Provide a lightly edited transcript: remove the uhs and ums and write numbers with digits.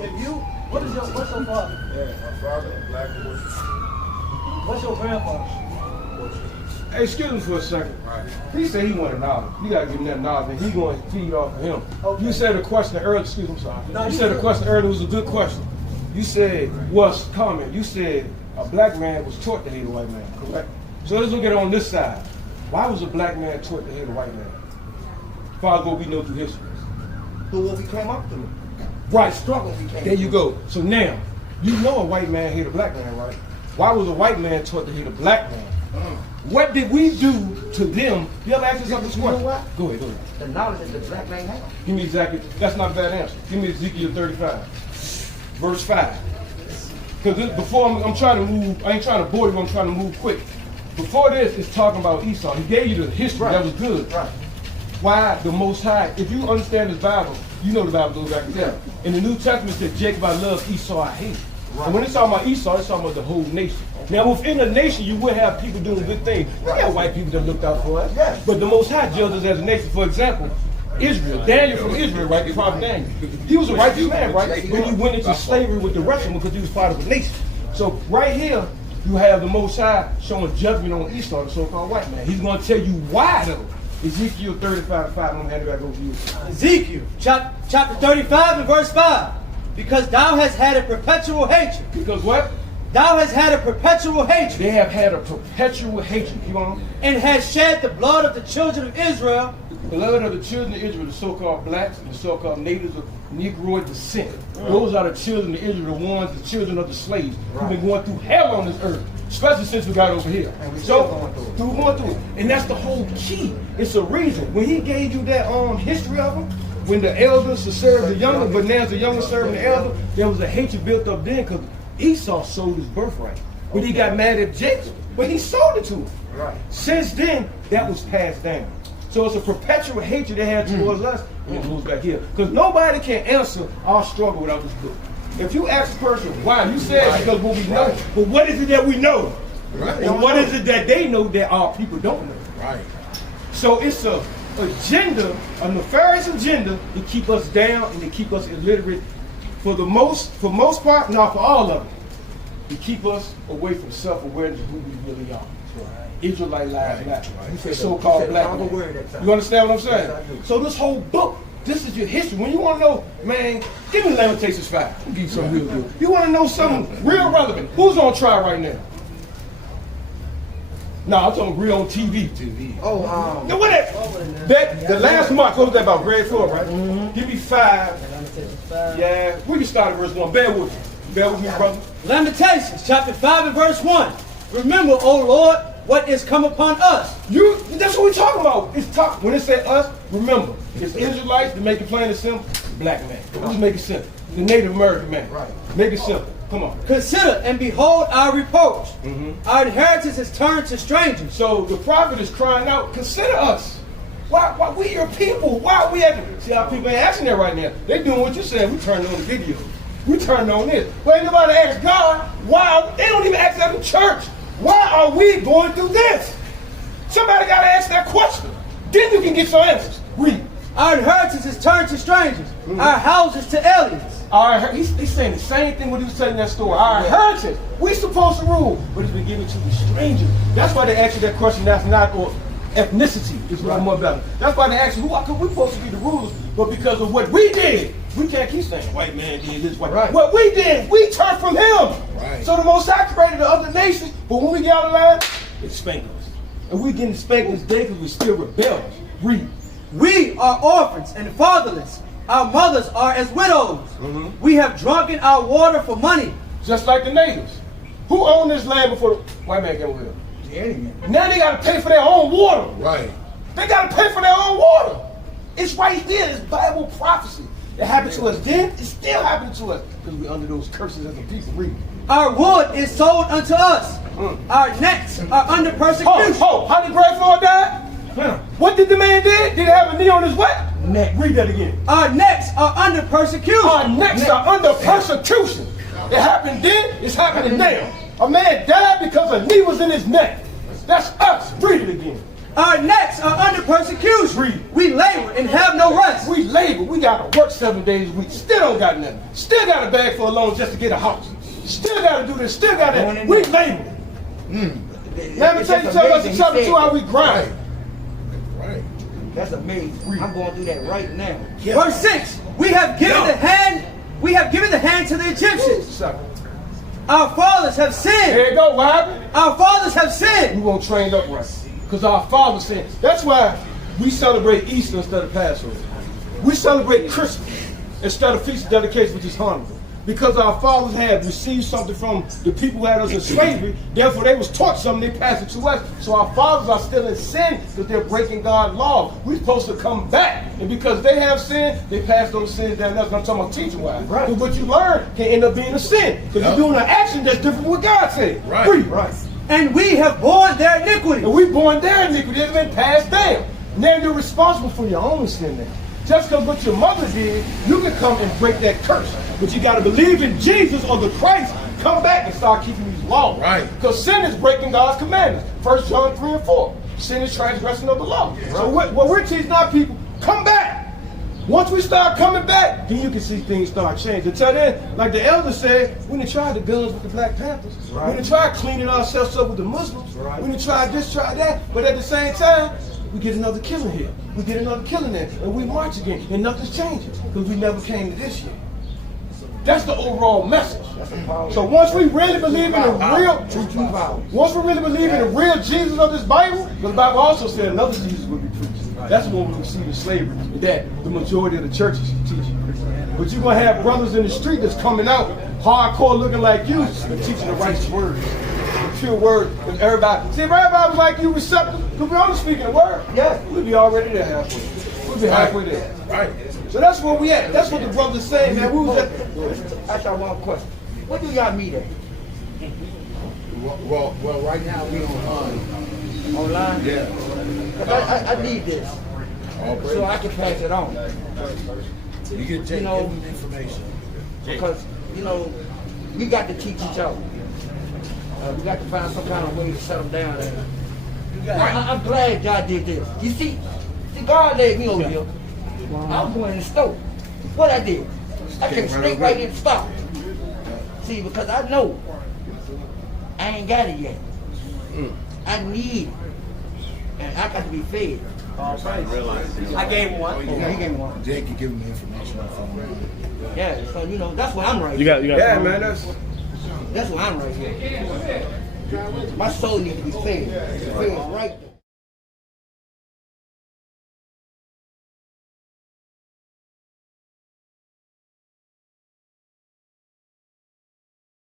What's your father? Yeah, my father, black Portuguese. What's your grandfather? Hey, excuse me for a second. Right. He said he wanted knowledge. You gotta give him that knowledge, and he going to feed off of him. Okay. You said a question earlier. Excuse me, I'm sorry. No, you you said a good. question earlier. It was a good question. You said what's comment. You said a black man was taught to hate a white man. Correct. So let's look at it on this side. Why was a black man taught to hate a white man? As far as what we know through history. Through what we came up through. Right. Struggle we came There you through. go. So now, you know a white man hate a black man, right? Why was a white man taught to hate a black man? What did we do to them? You ever ask yourself this You know question? what? Go ahead, go ahead. The knowledge that the black man has. Give me exactly, that's not a bad answer. Give me Ezekiel 35, verse 5. Because before I'm trying to move, I ain't trying to bore you, I'm trying to move quick. Before this, it's talking about Esau. He gave you the history, Right. that was good. Right. Why the Most High, if you understand this Bible, you know the Bible goes back to that. In the New Testament, it said, Jacob I love, Esau I hate. Right. And when it's talking about Esau, it's talking about the whole nation. Now, within a nation, you will have people doing good things. We got white people that looked out for us. Yes. But the Most High judged us as a nation. For example, Israel, Daniel from Israel, right? The prophet Daniel. He was a righteous man, right? But he went into slavery with the rest of them because he was part of a nation. So right here, you have the Most High showing judgment on Esau, the so-called white man. He's going to tell you why, though. Ezekiel 35:5. I'm going to hand it back over to you. Ezekiel chapter 35 and verse 5. Because thou hast had a perpetual hatred. Because what? Thou hast had a perpetual hatred. They have had a perpetual hatred. Keep on. And hast shed the blood of the children of Israel. The blood of the children of Israel, the so-called blacks, and the so-called natives of Negroid descent. Those are the children of Israel, the ones, the children of the slaves, who've been going through hell on this earth, especially since we got over here. And we still going through it. We're going through it. And that's the whole key. It's a reason. When he gave you that history of them, when the elders served the younger, but now the younger serving the elder, there was a hatred built up then because Esau sold his birthright. But he got mad at Jacob, but he sold it to him. Right. Since then, that was passed down. So it's a perpetual hatred they had towards us, and it moves back here. Because nobody can answer our struggle without this book. If you ask a person why, you say it's because what we know. But what is it that we know? Right. And what is it that they know that our people don't know? Right. So it's a agenda, a nefarious agenda to keep us down and to keep us illiterate for most part, not for all of it. To keep us away from self-awareness of who we really are. Israelite lives matter. said So-called the black powerful man. word that time. You understand what I'm saying? Yes, I do. So this whole book, this is your history. When you want to know, man, give me Lamentations 5. I'll give you something real good. You want to know something real relevant. Who's on trial right now? No, I'm talking real on TV. Oh, Now, what that the last month, what was that about? Grade 4, right? Give me 5. Yeah, we can start at verse 1. Bear with me. Bear with me, brother. Lamentations chapter 5 and verse 1. Remember, O Lord, what is come upon us. That's what we're talking about. When it said us, remember, it's Israelites, to make it plain and simple, black man. Let's make it simple. The Native American man. Right. Make it simple. Come on. Consider and behold our reproach. Our inheritance is turned to strangers. So the prophet is crying out, consider us. Why we your people? Why are we at the... See how people ain't asking that right now. They doing what you said. We turned on the video. We turned on this. But ain't nobody ask God, why? They don't even ask that in church. Why are we going through this? Somebody got to ask that question. Then you can get your answers. Read. Our inheritance is turned to strangers. Our houses to aliens. He's saying the same thing what he was saying in that story. Our inheritance, we supposed to rule, but it's been given to the strangers. That's why they asked you that question. That's not or ethnicity is more better. That's why they asked you, who we supposed to be the rulers, but because of what we did, we can't keep saying white man did this, white. Right. What we did, we turned from him. Right. So the Most High created the other nations, but when we get out of line, it spanked us. And we getting spanked this day because we still rebellious. Read. We are orphans and fatherless. Our mothers are as widows. We have drunken our water for money. Just like the natives. Who owned this land before the white man came over here? the enemy. Now they got to pay for their own water. Right. They got to pay for their own water. It's right there. It's Bible prophecy. It happened to us then. It's still happening to us because we're under those curses as a people. Read. Our wood is sold unto us. Our necks are under persecution. How did Greg Floyd die? What did the man did? Did he have a knee on his what? Neck. Read that again. Our necks are under persecution. Our necks are under persecution. It happened then. It's happening now. A man died because a knee was in his neck. That's us. Read it again. Our necks are under persecution. We labor and have no rest. We labor. We got to work 7 days a week. Still don't got nothing. Still got a bag for a loan just to get a house. Still got to do this. Still got that. We labor. Let me tell us in chapter 2 how we grind. Right. That's amazing. I'm going through that right now. Verse 6. We have given the hand. We have given the hand to the Egyptians. Our fathers have sinned. There you go, Robin. Our fathers have sinned. We won't train up right. Because our fathers sinned. That's why we celebrate Easter instead of Passover. We celebrate Christmas instead of Feast of Dedication, which is Hanukkah. Because our fathers had received something from the people who had us in slavery, therefore they was taught something, they passed it to us. So our fathers are still in sin because they're breaking God's law. We're supposed to come back. And because they have sin, they pass those sins down to us. And I'm talking about teaching wise. Right. Because what you learn can end up being a sin. Because you're doing an action that's different from what God said. Right. Free. Right. And we have borne their iniquity. And we born their iniquity. It's been passed down. Now you're responsible for your own sin now. Just because what your mother did, you can come and break that curse. But you got to believe in Jesus or the Christ. Come back and start keeping these laws. Right. Because sin is breaking God's commandments. 1 John 3 and 4. Sin is transgression of the law. Right. So what we're teaching our people, come back. Once we start coming back, then you can see things start changing. Until then, like the elder said, we done tried the guns with the Black Panthers. Right. We done tried cleaning ourselves up with the Muslims. Right. We done tried this, tried that. But at the same time, we get another killing here. We get another killing there. And we march again. And nothing's changing. Because we never came to this yet. That's the overall message. So once we really believe in the real Jesus of this Bible, because the Bible also said another Jesus will be preached. That's when we will see the slavery that the majority of the churches teach. But you're going to have brothers in the street that's coming out hardcore looking like you and teaching the righteous words. The pure word. And everybody, see, if everybody was like you, receptive, because we only speaking the word, yeah, we'd be already there halfway. We'd be halfway there. Right. So that's where we at. That's what the brother's saying, man. We was at. Ask y'all one question. What do y'all meet at? Well, right now we online. Online? Yeah. I need this. So I can pass it on. You can take information. Because, we got to teach each other. We got to find some kind of way to shut them down. I'm glad y'all did this. You see, God led me over here. I was going in the store. What I did? I came straight right in the store. See, because I know I ain't got it yet. I need it. And I got to be fed. I gave him one. Yeah, he gave me one. Jake can give him the information on the phone. Yeah, so that's why I'm right You got yeah, man, that's why I'm right here. My soul needs to be fed. Fed right.